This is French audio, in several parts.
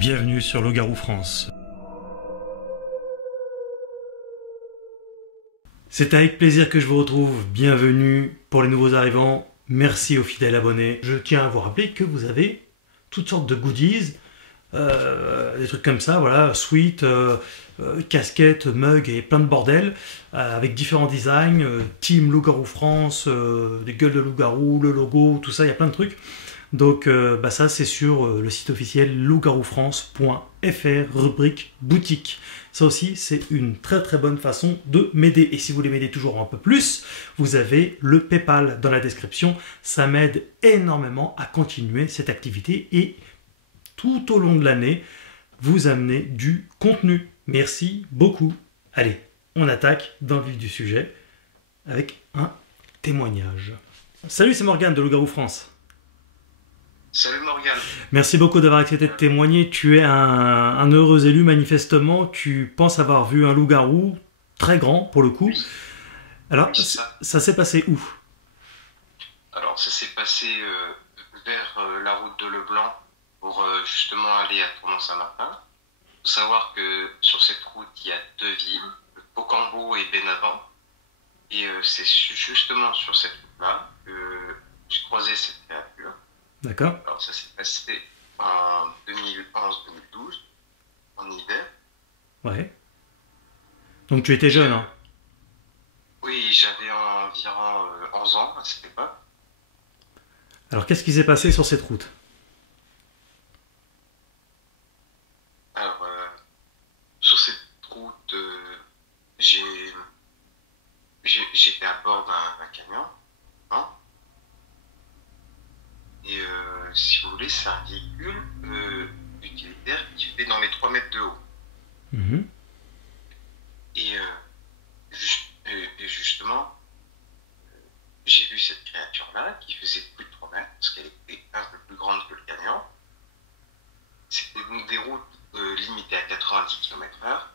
Bienvenue sur Loup-Garou France. C'est avec plaisir que je vous retrouve. Bienvenue pour les nouveaux arrivants. Merci aux fidèles abonnés. Je tiens à vous rappeler que vous avez toutes sortes de goodies, des trucs comme ça, voilà, sweat, casquettes, mugs et plein de bordel, avec différents designs, Team Loup-Garou France, des gueules de loup-garou, le logo, tout ça, il y a plein de trucs. Donc ça c'est sur le site officiel loup-garoufrance.fr, rubrique boutique. Ça aussi c'est une très très bonne façon de m'aider. Et si vous voulez m'aider toujours un peu plus, vous avez le PayPal dans la description. Ça m'aide énormément à continuer cette activité et tout au long de l'année, vous amener du contenu. Merci beaucoup. Allez, on attaque dans le vif du sujet avec un témoignage. Salut, c'est Morgane de Loup-Garou France. Salut Morgane. Merci beaucoup d'avoir accepté de témoigner. Tu es un heureux élu, manifestement. Tu penses avoir vu un loup-garou très grand, pour le coup. Oui. Alors, Oui, ça s'est passé où? Alors, ça s'est passé vers la route de Leblanc pour justement aller à Tournon-Saint-Martin. Il faut savoir que sur cette route, il y a deux villes, Pocambo et Benavent. Et c'est justement sur cette route-là que j'ai croisé cette créature. D'accord. Alors, ça s'est passé en 2011-2012, en hiver. Ouais. Donc tu étais jeune, hein? Oui, j'avais environ 11 ans à cette époque. Alors qu'est-ce qui s'est passé sur cette route? Alors, sur cette route, j'étais à bord d'un camion, hein, et si vous voulez, c'est un véhicule utilitaire qui fait dans les 3 mètres de haut. Mhm. Et, et justement, j'ai vu cette créature-là qui faisait plus de 3 mètres, parce qu'elle était un peu plus grande que le camion. C'était donc des routes limitées à 90 km/h.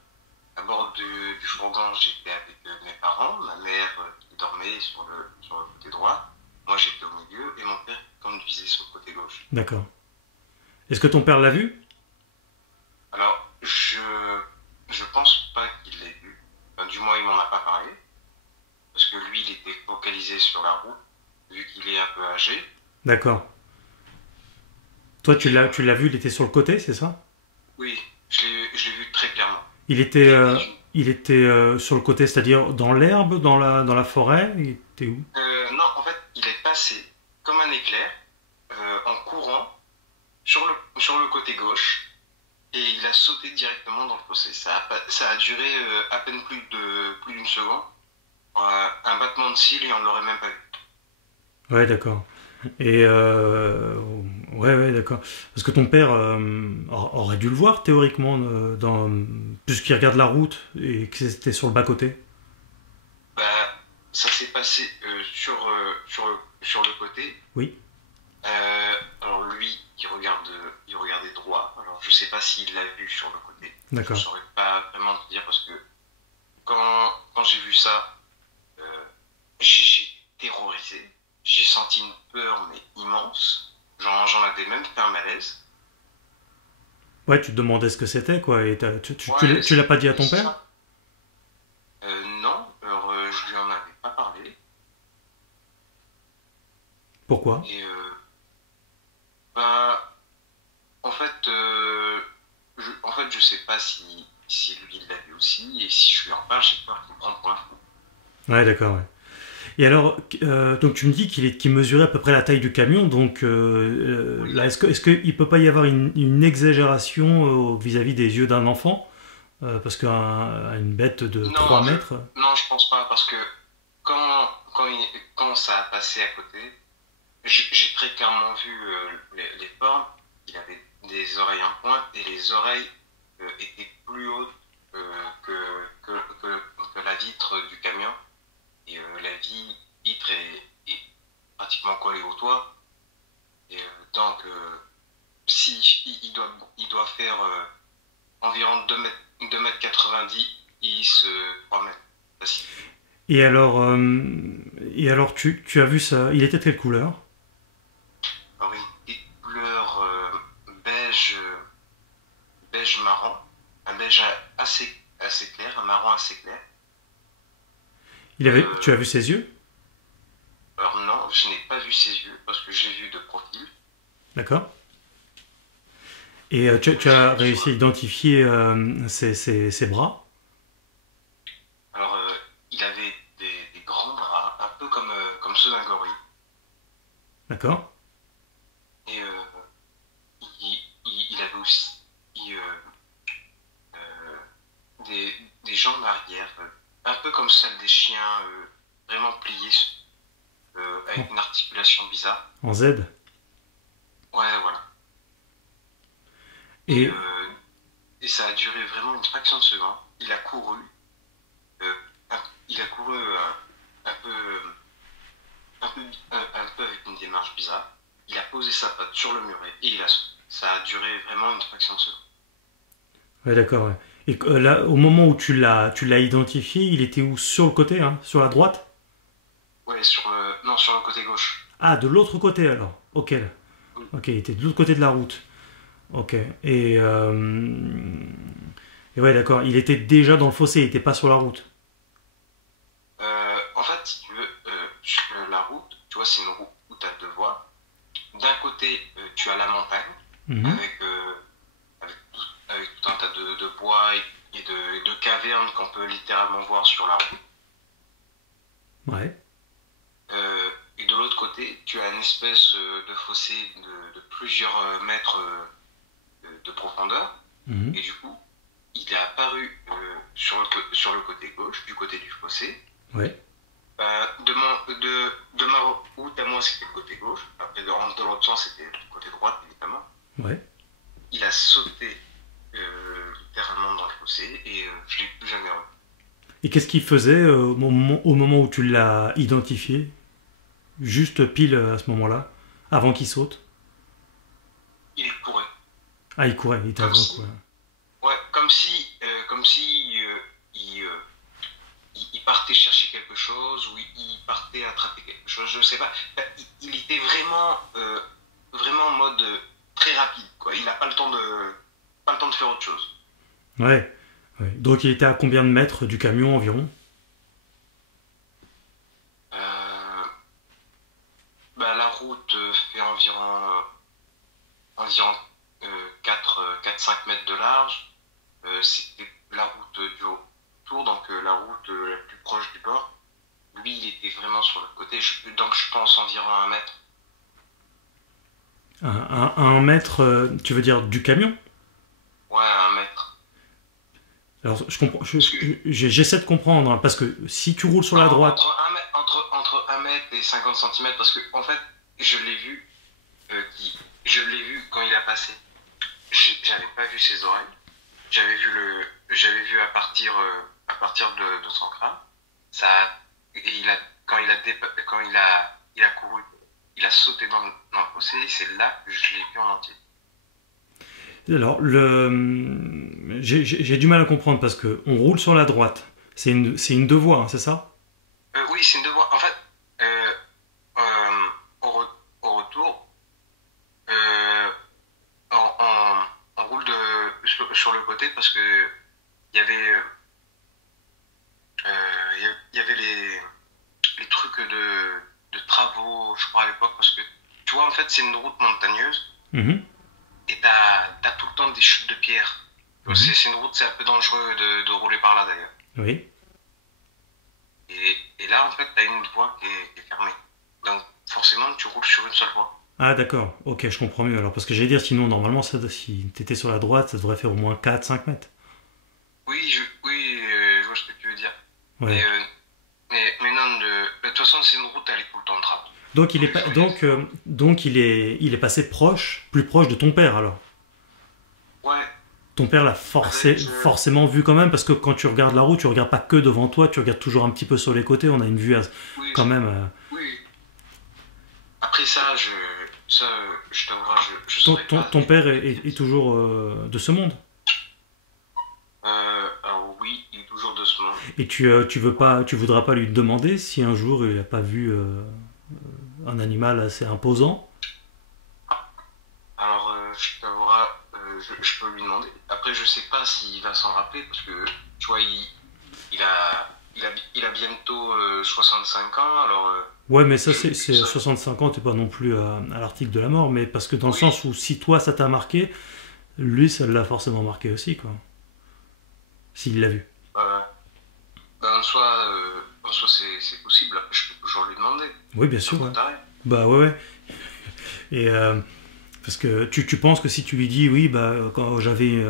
À bord du fourgon, j'étais avec mes parents, ma mère qui dormait sur le côté droit. Moi, j'étais au milieu et mon père conduisait sur le côté gauche. D'accord. Est-ce que ton père l'a vu? Alors, je pense pas qu'il l'ait vu. Enfin, du moins, il m'en a pas parlé. Parce que lui, il était focalisé sur la route, vu qu'il est un peu âgé. D'accord. Toi, tu l'as vu, il était sur le côté, c'est ça? Oui, je l'ai vu très clairement. Il était sur le côté, c'est-à-dire dans l'herbe, dans la forêt? Il était où? Non, en fait, il est passé comme un éclair, en courant, sur le côté gauche, et il a sauté directement dans le fossé. Ça a duré à peine plus d'une seconde. Un battement de cils et on ne l'aurait même pas vu. Ouais, d'accord. Et ouais, d'accord. Parce que ton père aurait dû le voir théoriquement, puisqu'il regarde la route et que c'était sur le bas-côté. Bah, ça s'est passé sur le côté. Oui. Alors lui, il regardait droit. Alors je sais pas s'il l'a vu sur le côté. D'accord. Je saurais pas vraiment te dire parce que quand j'ai vu ça, j'ai terrorisé. J'ai senti une peur mais immense. J'en avais même fait un malaise. Ouais, tu te demandais ce que c'était, quoi. Et Ouais, tu l'as pas dit à ton c'est père? ça. Non, alors je lui en avais pas parlé. Pourquoi? Et bah, en fait, je sais pas si lui il l'a vu aussi, et si je lui en parle, j'ai peur qu'il me prenne pour un fou. Ouais, d'accord, ouais. Et alors, donc tu me dis qu'il mesurait à peu près la taille du camion, donc Oui. là, est-ce qu'il peut pas y avoir une exagération vis-à-vis des yeux d'un enfant? Parce qu'une bête de 3 Non, mètres... non, je pense pas, parce que quand ça a passé à côté, j'ai très clairement vu les formes. Il avait des oreilles en pointe, et les oreilles étaient plus hautes que la vitre du camion. Et la vitre est pratiquement collée au toit. Et donc, si il doit faire environ 2 mètres 90, 3 mètres facile. Et alors tu as vu ça, il était de quelle couleur? Alors, il était couleur beige Tu as vu ses yeux? Alors non, je n'ai pas vu ses yeux parce que je l'ai vu de profil. D'accord. Et tu as réussi à identifier ses bras? Alors, il avait des grands bras, un peu comme ceux d'un gorille. D'accord. Et il avait aussi euh, des jambes arrière, un peu comme celles des chiens, vraiment pliées, En, avec une articulation bizarre. en Z. Ouais, voilà. Et, Et et ça a duré vraiment une fraction de seconde. Euh, il a couru un peu, un peu, un peu avec une démarche bizarre. Il a posé sa patte sur le muret et il a sauté. Ça a duré vraiment une fraction de seconde. ouais, d'accord. Ouais. Et là, au moment où tu l'as identifié, il était où? Sur le côté, hein? Sur la droite? Ouais, non, sur le côté gauche. Ah, de l'autre côté alors. Ok. Oui. Ok, il était de l'autre côté de la route. Ok. Et ouais, d'accord. Il était déjà dans le fossé, il n'était pas sur la route. En fait, si tu veux, sur la route, tu vois, c'est une route où tu as deux voies. D'un côté, tu as la montagne Mhm. avec, avec tout un tas de bois et de cavernes qu'on peut littéralement voir sur la route. Ouais. Et de l'autre côté, tu as une espèce de fossé de plusieurs mètres de profondeur. Mhm. Et du coup, il est apparu sur le côté gauche, du côté du fossé. Ouais. De ma route à moi, c'était le côté gauche. Après, de l'autre sens, c'était le côté droit, évidemment. Ouais. Il a sauté littéralement dans le fossé et je l'ai plus jamais revu. Et qu'est-ce qu'il faisait au moment où tu l'as identifié? Juste pile à ce moment-là, avant qu'il saute? Il courait. Ah, il courait, il était Comme avant si, quoi. ouais, comme si il partait chercher quelque chose ou il partait attraper quelque chose, je sais pas. Il était vraiment, vraiment en mode très rapide, quoi. Il n'a pas le temps de faire autre chose. Ouais. Ouais. Donc il était à combien de mètres du camion environ? Euh, la route fait environ 4-5 mètres de large. C'était la route du tour, donc la route la plus proche du bord. Lui, il était vraiment sur le côté, donc je pense environ 1 mètre. Un mètre, tu veux dire du camion? Ouais, 1 mètre. Alors je comprends, Parce que, j'essaie de comprendre, hein, parce que si tu roules sur la droite, entre 1 mètre et 50 centimètres, parce que en fait, je l'ai vu, je l'ai vu quand il a passé. J'avais pas vu ses oreilles. J'avais vu à partir de son crâne. Ça, et il a couru, il a sauté dans le fossé. C'est là que je l'ai vu en entier. alors j'ai du mal à comprendre parce que on roule sur la droite. C'est une deux voies, hein, c'est ça? Oui, c'est une devoir. En fait, euh, euh, au retour, euh, on roule sur le côté parce que il y avait, il y avait les trucs de travaux, je crois, à l'époque, parce que tu vois, en fait, c'est une route montagneuse Mhm. et t'as tout le temps des chutes de pierre. Mhm. C'est une route, c'est un peu dangereux de rouler par là d'ailleurs. Oui. Et là, en fait, t'as une voie qui est fermée. Donc, forcément, tu roules sur une seule voie. Ah d'accord, ok, je comprends mieux alors. Parce que j'allais dire, sinon, normalement, si t'étais sur la droite, ça devrait faire au moins 4 5 mètres. Oui, je vois ce que tu veux dire. Mais, Ouais. non, de toute façon, c'est une route, elle est tout le temps de travaux. Donc il est, Il faut y aller. il est passé proche, plus proche de ton père alors. Ouais, Ton père l'a avec, forcément vu quand même, parce que quand tu regardes la route, tu regardes pas que devant toi, tu regardes toujours un petit peu sur les côtés, on a une vue oui, quand même. oui. Après ça, je t'avouerai, je saurais pas. Ton père Dire est toujours de ce monde. alors oui, il est toujours de ce monde. Et tu voudras pas lui demander si un jour il a pas vu un animal assez imposant. Alors, je t'avouerai, je peux lui demander. Après, je sais pas s'il va s'en rappeler, parce que, tu vois, il a, il a bientôt 65 ans, alors Ouais, mais ça, je- c'est ça- 65 ans, t'es pas non plus à l'article de la mort, mais parce que dans le oui, sens où si toi ça t'a marqué, lui ça l'a forcément marqué aussi, quoi. S'il l'a vu. euh, ben, en soi c'est possible. Après, je peux toujours lui demander. Oui, bien Ça sûr, ouais. coûte rien. Bah ouais, ouais. Et parce que tu penses que si tu lui dis, oui, bah quand j'avais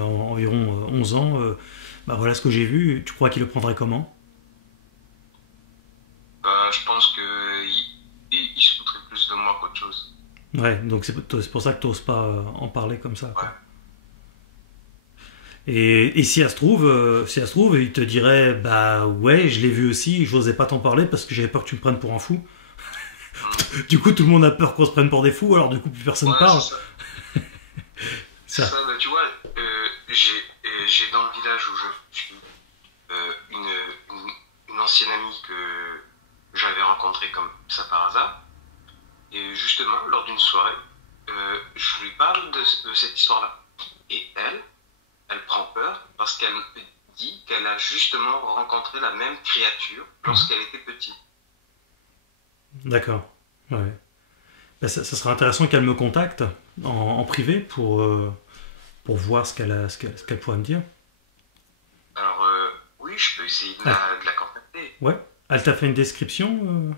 environ 11 ans, bah voilà ce que j'ai vu, tu crois qu'il le prendrait comment? Ben, je pense que il se foutrait plus de moi qu'autre chose. Ouais, donc c'est pour ça que t'oses pas en parler comme ça, quoi. Ouais. Et si ça se trouve, il te dirait, bah ouais, je l'ai vu aussi, je n'osais pas t'en parler parce que j'avais peur que tu me prennes pour un fou. Mm. Du coup, tout le monde a peur qu'on se prenne pour des fous, alors du coup, plus personne Ouais, c'est parle. ça. C'est Ça. ça, bah, tu vois, j'ai dans le village où je suis une ancienne amie que j'avais rencontrée comme ça par hasard. Et justement, lors d'une soirée, je lui parle de cette histoire-là. Et elle prend peur parce qu'elle me dit qu'elle a justement rencontré la même créature lorsqu'elle était petite. D'accord. Ouais. Bah, ça serait intéressant qu'elle me contacte en privé pour voir ce qu'elle pourrait me dire. Alors, oui, je peux essayer Ah, de la contacter. ouais. Elle t'a fait une description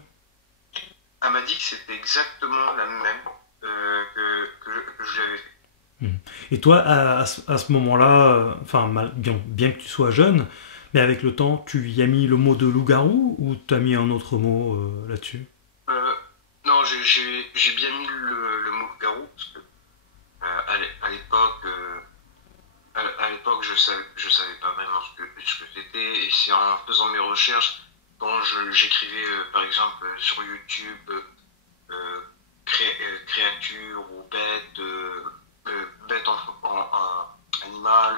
Elle m'a dit que c'était exactement la même que je lui avais fait. Et toi, à ce moment-là, enfin, bien que tu sois jeune, mais avec le temps, tu y as mis le mot de loup-garou ou tu as mis un autre mot là-dessus? Euh, non, j'ai bien mis le mot garou, parce que à l'époque, à l'époque, je savais pas vraiment ce que c'était, et c'est en faisant mes recherches, quand j'écrivais, par exemple, sur YouTube, créature ou bête, bête animal,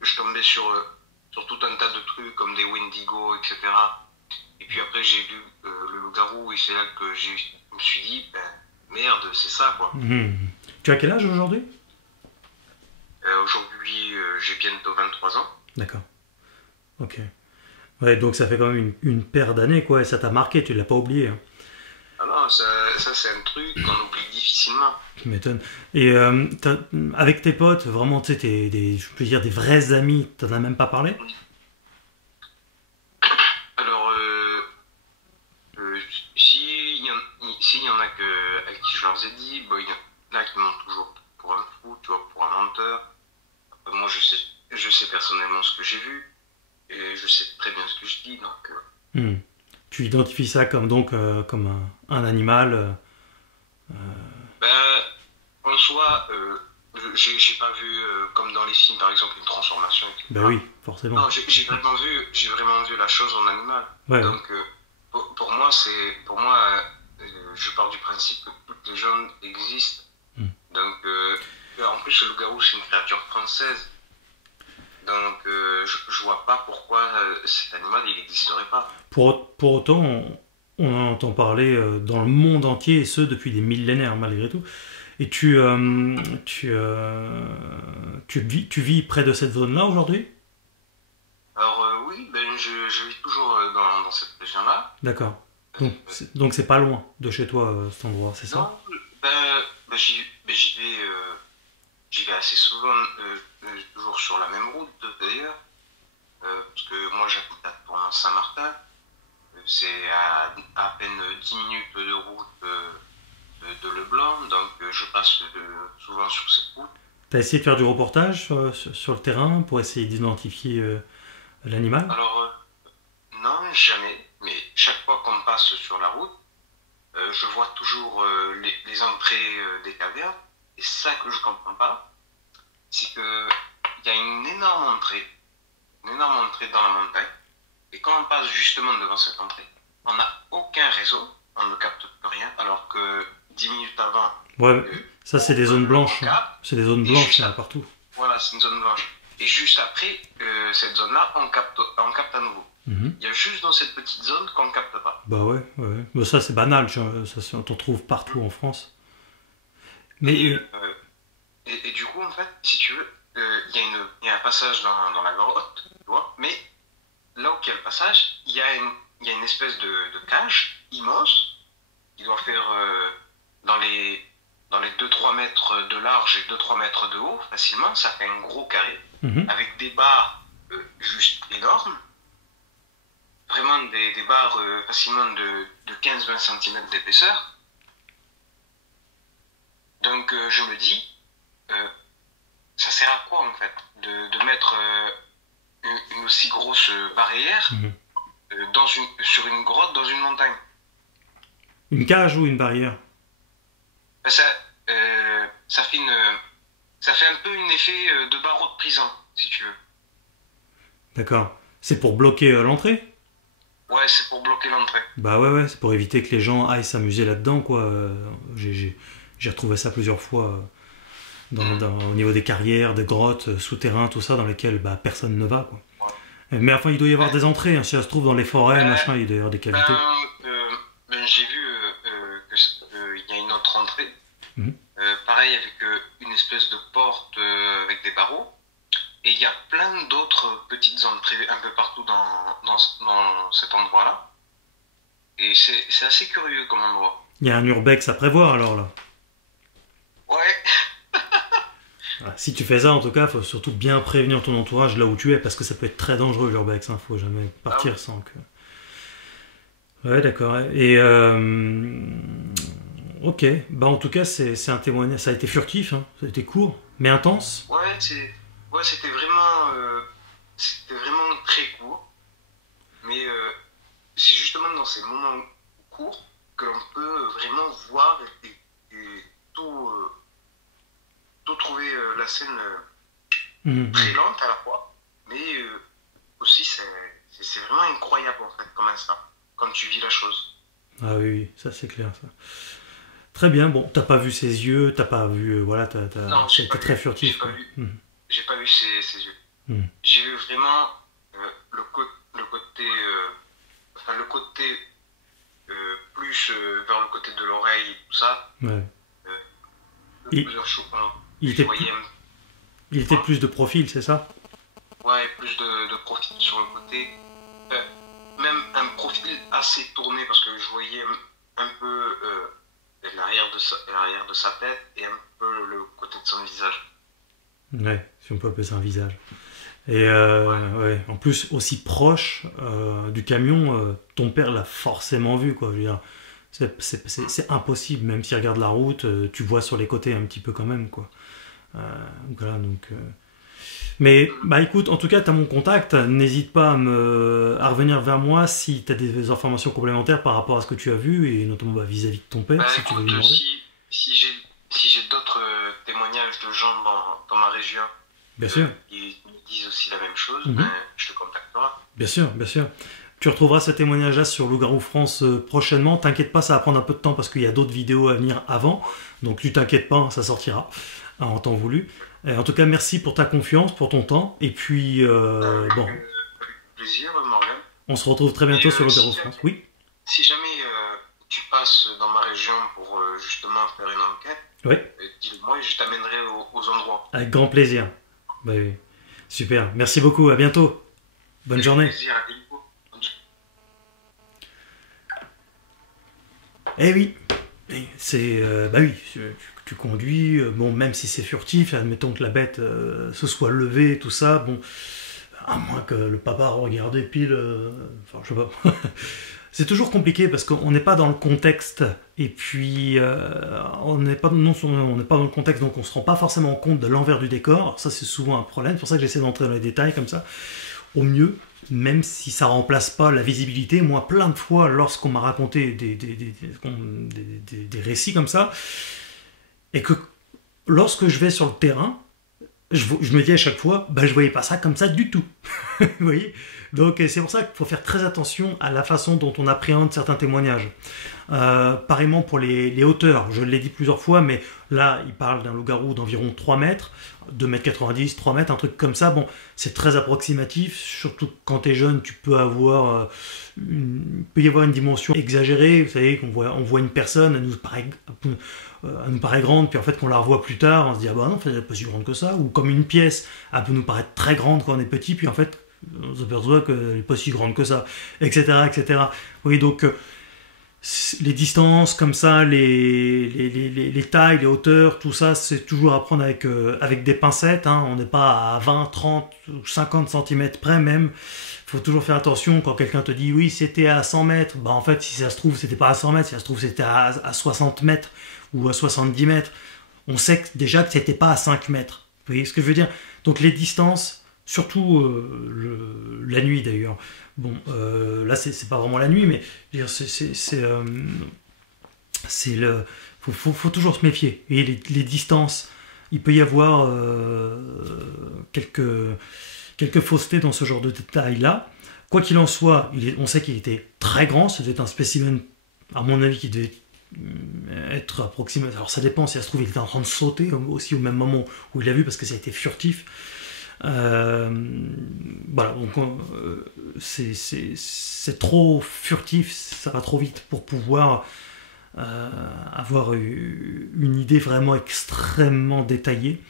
je tombais sur tout un tas de trucs, comme des Wendigo, etc. Et puis après, j'ai lu le loup-garou, et c'est là que je me suis dit, ben, merde, c'est ça, quoi. Mhm. Tu as quel âge aujourd'hui? Aujourd'hui, j'ai bientôt 23 ans. D'accord. Ok. Ouais, donc ça fait quand même une paire d'années, quoi, et ça t'a marqué, tu l'as pas oublié, hein. Alors, ça c'est un truc qu'on oublie difficilement. Tu m'étonnes. Et avec tes potes, vraiment, tu sais, je peux dire des vrais amis, t'en as même pas parlé? Alors, euh, s'il y en a à qui je leur ai dit, bon, il y en a qui m'ont toujours pris pour un fou, tu vois, pour un menteur. Moi, je sais personnellement ce que j'ai vu, et je sais très bien ce que je dis, donc... Hmm. Tu identifies ça comme donc comme un animal. Ben, en soi, j'ai pas vu, comme dans les films, par exemple, une transformation, Ben etc. oui, forcément. Non, j'ai vraiment vu la chose en animal. Ouais, ouais. Donc, pour moi, je pars du principe que toutes les jeunes existent. Hmm. Donc, en plus, le loup-garou, c'est une créature française. Donc, je vois pas pourquoi cet animal, il n'existerait pas. Pour autant, on en entend parler dans le monde entier, et ce depuis des millénaires malgré tout. Et tu vis près de cette zone-là aujourd'hui? Alors, oui, ben, je vis toujours dans cette région-là. D'accord. Euh, Donc c'est pas loin de chez toi cet endroit, c'est ça? non, ben, j'y vais assez souvent, toujours sur la même route d'ailleurs. Parce que moi j'habite à Tournon-Saint-Martin, c'est à peine 10 minutes de route de Leblanc, donc je passe souvent sur cette route. T'as essayé de faire du reportage sur le terrain pour essayer d'identifier l'animal? Alors, non, jamais, mais chaque fois qu'on passe sur la route, je vois toujours les entrées des cavernes, et c'est ça que je comprends pas, c'est que il y a une énorme entrée dans la montagne, et quand on passe justement devant cette entrée, on n'a aucun réseau, on ne capte plus rien, alors que 10 minutes avant, Ouais, ça c'est des zones on blanches. capte, C'est des zones et blanches, juste il y en a après, partout. voilà, c'est une zone blanche. Et juste après cette zone-là, on capte à nouveau. Mhm. Il y a juste dans cette petite zone qu'on ne capte pas. Bah ouais, ouais, ouais. Bah ça c'est banal, on t'en trouve partout en France. Mais Et, et du coup, en fait, si tu veux, il y a un passage dans la grotte, tu vois, mais là où il y a le passage, il y a une espèce de cage immense qui doit faire dans les 2-3 mètres de large et 2-3 mètres de haut, facilement. Ça fait un gros carré, avec des barres juste énormes. Vraiment des barres facilement de 15-20 cm d'épaisseur. Donc je me dis, ça sert à quoi en fait de mettre une aussi grosse barrière sur une grotte dans une montagne? Une cage ou une barrière? Ben, ça fait un peu un effet de barreau de prison, si tu veux. D'accord. C'est pour bloquer l'entrée? Ouais, c'est pour bloquer l'entrée. Bah ouais, c'est pour éviter que les gens aillent s'amuser là-dedans, quoi. J'ai retrouvé ça plusieurs fois au niveau des carrières, des grottes, souterrains, tout ça, dans lesquels personne ne va, quoi. Ouais. Mais enfin, il doit y avoir des entrées, hein. Si ça se trouve dans les forêts, machin, il doit y avoir des cavités. J'ai vu qu'il y a une autre entrée. Pareil, avec une espèce de porte avec des barreaux. Et il y a plein d'autres petites entrées un peu partout dans cet endroit-là. Et c'est assez curieux comme endroit. Il y a un urbex à prévoir alors là. Ouais. Si tu fais ça, en tout cas, il faut surtout bien prévenir ton entourage là où tu es, parce que ça peut être très dangereux l'urbex. Hein. Faut jamais partir sans que... Ouais, d'accord. Et ok. En tout cas, c'est un témoignage. Ça a été furtif, hein. Ça a été court, mais intense. Ouais, c'était vraiment très court. Mais c'est justement dans ces moments courts que l'on peut vraiment voir et tout trouver la scène très lente à la fois. Mais aussi, c'est vraiment incroyable en fait, comme instant, quand tu vis la chose. Ah oui, ça c'est clair, ça. Très bien, bon, t'as pas vu ses yeux, t'as pas vu, voilà, Non, c'était très furtif. J'ai pas vu ses yeux. J'ai vu vraiment le côté plus vers le côté de l'oreille et tout ça. Ouais. Plusieurs choses. Il était plus de profil, c'est ça? Ouais, plus de profil sur le côté. Même un profil assez tourné, parce que je voyais un peu l'arrière de sa tête et un peu le côté de son visage. Ouais, si on peut appeler ça un visage. Et ouais. En plus, aussi proche du camion, ton père l'a forcément vu, quoi. Je veux dire, c'est impossible, même s'il regarde la route, tu vois sur les côtés un petit peu quand même, quoi. Voilà, donc... Mais, écoute, en tout cas, tu as mon contact, n'hésite pas à revenir vers moi si tu as des informations complémentaires par rapport à ce que tu as vu, et notamment vis-à-vis de ton père, si tu veux lui demander. Si j'ai d'autres témoignages de gens dans ma région, bien sûr, qui me disent aussi la même chose, je te contacterai. Bien sûr, bien sûr. Tu retrouveras ce témoignage-là sur Loup-Garou France prochainement. T'inquiète pas, ça va prendre un peu de temps parce qu'il y a d'autres vidéos à venir avant. Donc tu t'inquiètes pas, ça sortira en temps voulu. Et en tout cas, merci pour ta confiance, pour ton temps. Et puis, bon. Plaisir, Morgan. On se retrouve très bientôt sur Loup-Garou France. Oui. Si jamais tu passes dans ma région pour justement faire une enquête, oui. Dis-le-moi et je t'amènerai aux endroits. Avec grand plaisir. Oui. Super. Merci beaucoup. À bientôt. Bonne journée. Plaisir, à bientôt. Eh oui, c'est oui, tu conduis, bon, même si c'est furtif, admettons que la bête se soit levée, tout ça, bon, à moins que le papa regarde pile, enfin je sais pas, c'est toujours compliqué parce qu'on n'est pas dans le contexte, et puis on n'est pas dans le contexte, donc on se rend pas forcément compte de l'envers du décor. Alors ça c'est souvent un problème, c'est pour ça que j'essaie d'entrer dans les détails comme ça, au mieux. Même si ça remplace pas la visibilité, moi plein de fois lorsqu'on m'a raconté des récits comme ça, et que lorsque je vais sur le terrain, je me dis à chaque fois, je voyais pas ça comme ça du tout. Vous voyez ? Donc c'est pour ça qu'il faut faire très attention à la façon dont on appréhende certains témoignages. Pareillement pour les hauteurs, je l'ai dit plusieurs fois, mais là il parle d'un loup-garou d'environ 3 mètres, 2,90 m, 3 mètres, un truc comme ça. Bon, c'est très approximatif, surtout quand tu es jeune, tu peux avoir peut y avoir une dimension exagérée. Vous savez, on voit une personne, elle nous paraît grande, puis en fait qu'on la revoit plus tard, on se dit ah bah non, elle n'est pas si grande que ça, ou comme une pièce, elle peut nous paraître très grande quand on est petit, puis en fait on s'aperçoit qu'elle n'est pas si grande que ça, etc. etc. Oui, donc les distances comme ça, les tailles, les hauteurs, tout ça, c'est toujours à prendre avec des pincettes. Hein. On n'est pas à 20, 30 ou 50 cm près même. Il faut toujours faire attention quand quelqu'un te dit oui, c'était à 100 mètres. Bah, en fait, si ça se trouve, c'était pas à 100 mètres, si ça se trouve, c'était à 60 mètres ou à 70 mètres. On sait déjà que c'était pas à 5 mètres. Vous voyez ce que je veux dire? Donc les distances, surtout la nuit d'ailleurs. Bon, là c'est pas vraiment la nuit, mais je veux dire, faut toujours se méfier. Et les distances, il peut y avoir quelques faussetés dans ce genre de détails-là. Quoi qu'il en soit, on sait qu'il était très grand. Ça devait être un spécimen, à mon avis, qui devait être approximatif. Alors ça dépend, si ça se trouve, il était en train de sauter aussi au même moment où il l'a vu, parce que ça a été furtif. Voilà, donc c'est trop furtif, ça va trop vite pour pouvoir avoir une idée vraiment extrêmement détaillée.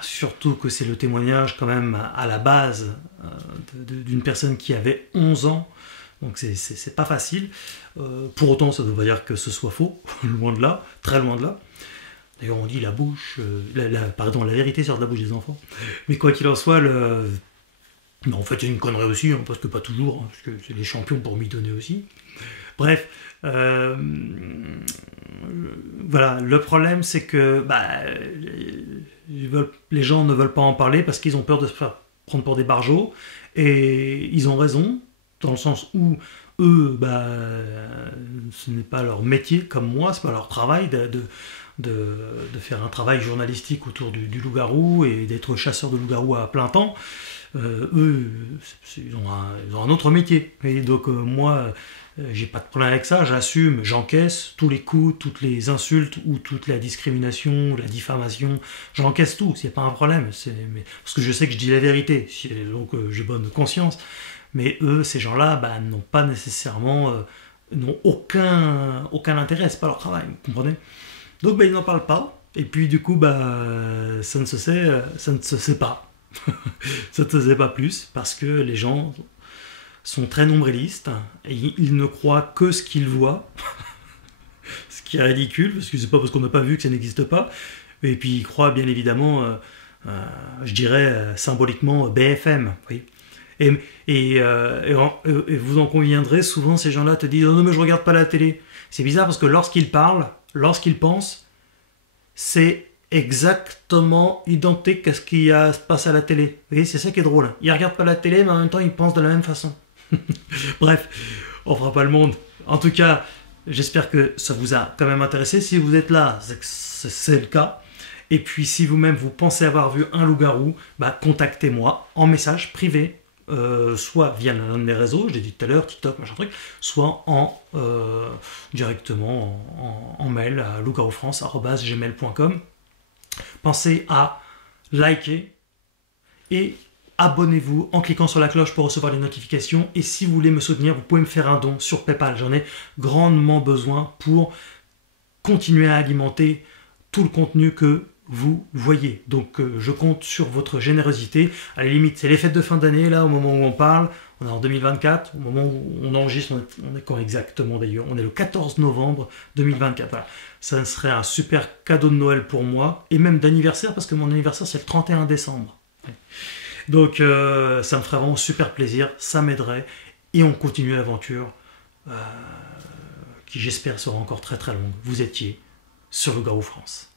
Surtout que c'est le témoignage quand même à la base d'une personne qui avait 11 ans, donc c'est pas facile. Pour autant, ça ne veut pas dire que ce soit faux, loin de là, très loin de là. D'ailleurs, on dit la vérité sort de la bouche des enfants. Mais quoi qu'il en soit, en fait, c'est une connerie aussi, hein, parce que pas toujours, hein, parce que c'est les champions pour m'y donner aussi. Bref, voilà, le problème, c'est que les gens ne veulent pas en parler parce qu'ils ont peur de se faire prendre pour des barjots, et ils ont raison, dans le sens où eux, ce n'est pas leur métier comme moi, c'est pas leur travail de faire un travail journalistique autour du loup-garou et d'être chasseur de loup-garou à plein temps. Eux, ils ont un autre métier. Et donc moi, j'ai pas de problème avec ça, j'assume, j'encaisse tous les coups, toutes les insultes ou toute la discrimination, la diffamation, j'encaisse tout, c'est pas un problème. Parce que je sais que je dis la vérité, donc j'ai bonne conscience. Mais eux, ces gens-là, n'ont pas nécessairement, n'ont aucun intérêt, c'est pas leur travail, vous comprenez? Donc ils n'en parlent pas, et puis du coup ça ne se sait pas. Ça ne se sait pas plus, parce que les gens sont très nombrilistes, et ils ne croient que ce qu'ils voient, ce qui est ridicule, parce que c'est pas parce qu'on n'a pas vu que ça n'existe pas, et puis ils croient bien évidemment, je dirais symboliquement, BFM, oui. Et vous en conviendrez, souvent ces gens-là te disent « Non mais je regarde pas la télé ». C'est bizarre parce que lorsqu'ils parlent, lorsqu'ils pensent, c'est exactement identique à ce qui se passe à la télé. Vous voyez, c'est ça qui est drôle. Ils regardent pas la télé, mais en même temps ils pensent de la même façon. Bref, on fera pas le monde. En tout cas, j'espère que ça vous a quand même intéressé. Si vous êtes là, c'est le cas. Et puis si vous-même vous pensez avoir vu un loup-garou, contactez-moi en message privé. Soit via l'un de mes réseaux, je l'ai dit tout à l'heure, TikTok, machin truc, soit directement en mail à loup-garou-france@gmail.com. Pensez à liker et abonnez-vous en cliquant sur la cloche pour recevoir les notifications. Et si vous voulez me soutenir, vous pouvez me faire un don sur PayPal. J'en ai grandement besoin pour continuer à alimenter tout le contenu que vous voyez. Donc je compte sur votre générosité. À la limite, c'est les fêtes de fin d'année, là, au moment où on parle. On est en 2024. Au moment où on enregistre, on est quand exactement d'ailleurs? On est le 14 novembre 2024. Voilà. Ça serait un super cadeau de Noël pour moi, et même d'anniversaire, parce que mon anniversaire, c'est le 31 décembre. Donc ça me ferait vraiment super plaisir, ça m'aiderait, et on continue l'aventure qui, j'espère, sera encore très très longue. Vous étiez sur Loup-garou France.